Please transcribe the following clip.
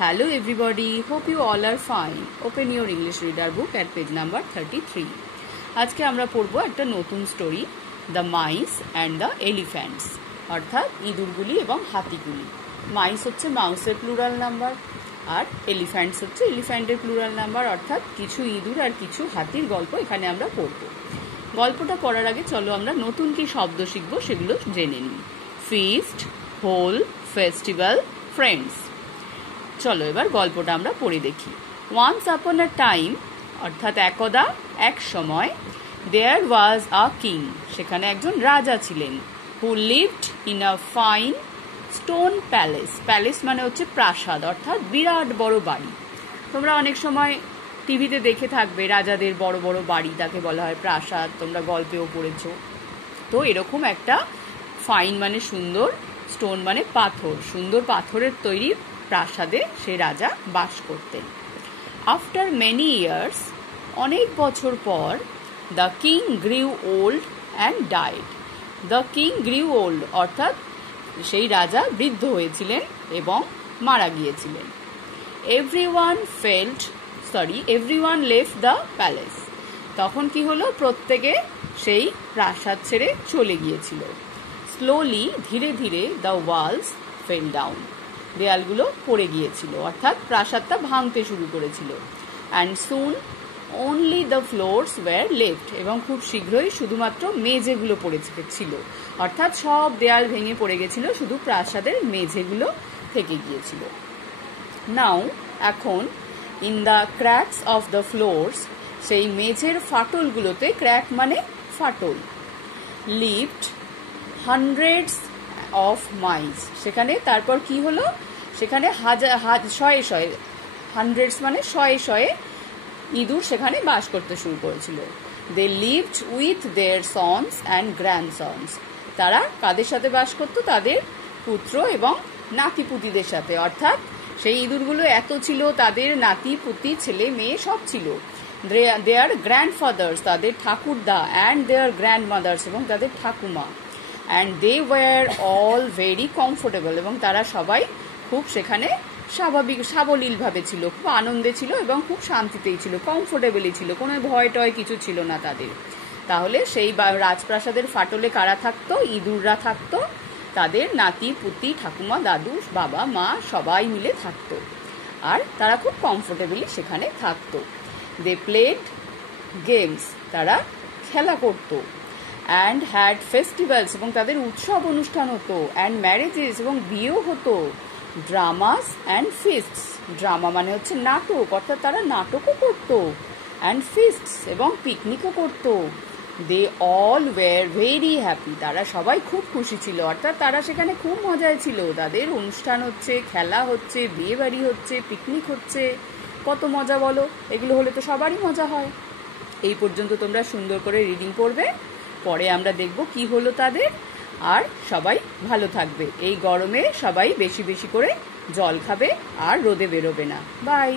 Hello everybody, hope you all are fine. Open your English reader book at page number 33. আজকে আমরা পড়ব একটা নতুন story, the mice and the elephants, অর্থাৎ ইঁদুরগুলি এবং হাতিগুলি। মাইস হচ্ছে মাউসের প্লুরাল নাম্বার, আর এলিফ্যান্টস হচ্ছে এলিফ্যান্টের প্লুরাল নাম্বার, অর্থাৎ কিছু ইঁদুর আর কিছু হাতির গল্প এখানে আমরা পড়ব। গল্পটা পড়ার আগে চলো আমরা নতুন কি শব্দ শিখবো সেগুলো জেনে নিই। Feast, whole, festival, friends. চলো এবার গল্পটা আমরা পড়ে দেখি। ওয়ান্স আপন আ টাইম, অর্থাৎ একদা এক সময়, দেয়ার ওয়াজ আ কিং, সেখানে একজন রাজা ছিলেন, who lived in a fine stone palace. Palace মানে হচ্ছে প্রাসাদ, অর্থাৎ বিরাট বড় বাড়ি। তোমরা অনেক সময় টিভিতে দেখে থাকবে রাজাদের বড় বড় বাড়ি, তাকে বলা হয় প্রাসাদ, তোমরা গল্পেও পড়েছ। তো এরকম একটা ফাইন মানে সুন্দর, স্টোন মানে পাথর, সুন্দর পাথরের তৈরি প্রাসাদে সে রাজা বাস করতেন। আফটার মেনি ইয়ার্স, অনেক বছর পর, the king গ্রিউ old and died. The king গ্রিউ old অর্থাৎ সেই রাজা বৃদ্ধ হয়েছিলেন এবং মারা গিয়েছিলেন। Everyone left the palace. তখন কি হলো, প্রত্যেকে সেই প্রাসাদ ছেড়ে চলে গিয়েছিল। স্লোলি, ধীরে ধীরে, দ্য ওয়ালস ফেল ডাউন, দেয়ালগুলো পড়ে গিয়েছিল, অর্থাৎ প্রাসাদটা ভাঙতে শুরু করেছিল। And soon only the floors were left, এবং খুব শীঘ্রই শুধুমাত্র মেঝেগুলো পড়েছিল, অর্থাৎ সব দেয়াল ভেঙে পড়ে গেছিল, শুধু প্রাসাদের মেঝেগুলো থেকে গিয়েছিল। নাও, এখন, in the cracks of the floors, সেই মেঝের ফাটলগুলোতে, ক্র্যাক মানে ফাটল, লিভড হান্ড্রেডস অফ মাইস, সেখানে তারপর কি হলো, সেখানে শয়ে শয়ে, হান্ড্রেডস মানে শয়ে শয়ে ইঁদুর সেখানে বাস করতে শুরু করেছিল। They lived with their sons and grandsons, তারা কাদের সাথে বাস করত, তাদের পুত্র এবং নাতিপুতিদের সাথে, অর্থাৎ সেই ইঁদুরগুলো এত ছিল, তাদের নাতি পুতি ছেলে মেয়ে সব ছিল। দেয়ার গ্র্যান্ডফাদার্স, তাদের ঠাকুরদা, অ্যান্ড দেয়ার গ্র্যান্ডমাদার্স, এবং তাদের ঠাকুমা। And they were all very comfortable, এবং তারা সবাই খুব সেখানে সাবলীলভাবে ছিল, খুব আনন্দে ছিল এবং খুব শান্তিতেই ছিল, কমফোর্টেবলই ছিল, কোনো ভয় টয় কিছু ছিল না তাদের। তাহলে সেই রাজপ্রাসাদের ফাটলে কারা থাকতো, ইঁদুররা থাকতো, তাদের নাতি পুতি ঠাকুমা দাদু বাবা মা সবাই মিলে থাকতো, আর তারা খুব কমফোর্টেবলি সেখানে থাকতো। দে প্লেড গেমস, তারা খেলা করতো। অ্যান্ড হ্যাড ফেস্টিভ্যালস, এবং তাদের উৎসব অনুষ্ঠান হতো। অ্যান্ড ম্যারেজেস, এবং বিয়েও হতো। ড্রামাস অ্যান্ড ফিস্টস, ড্রামা মানে হচ্ছে নাটক, অর্থাৎ তারা নাটকও করতো। অ্যান্ড ফিস্টস, এবং পিকনিকও করতো। They all were very happy, তারা সবাই খুব খুশি ছিল, অর্থাৎ তারা সেখানে খুব মজায় ছিল। তাদের অনুষ্ঠান হচ্ছে, খেলা হচ্ছে, বিয়ে বাড়ি হচ্ছে, পিকনিক হচ্ছে, কত মজা বলো, এগুলো হলে তো সবারই মজা হয়। এই পর্যন্ত তোমরা সুন্দর করে রিডিং পড়বে, পরে আমরা দেখব কি হলো তাদের। আর সবাই ভালো থাকবে, এই গরমে সবাই বেশি বেশি করে জল খাবে আর রোদে বেরোবে না। বাই।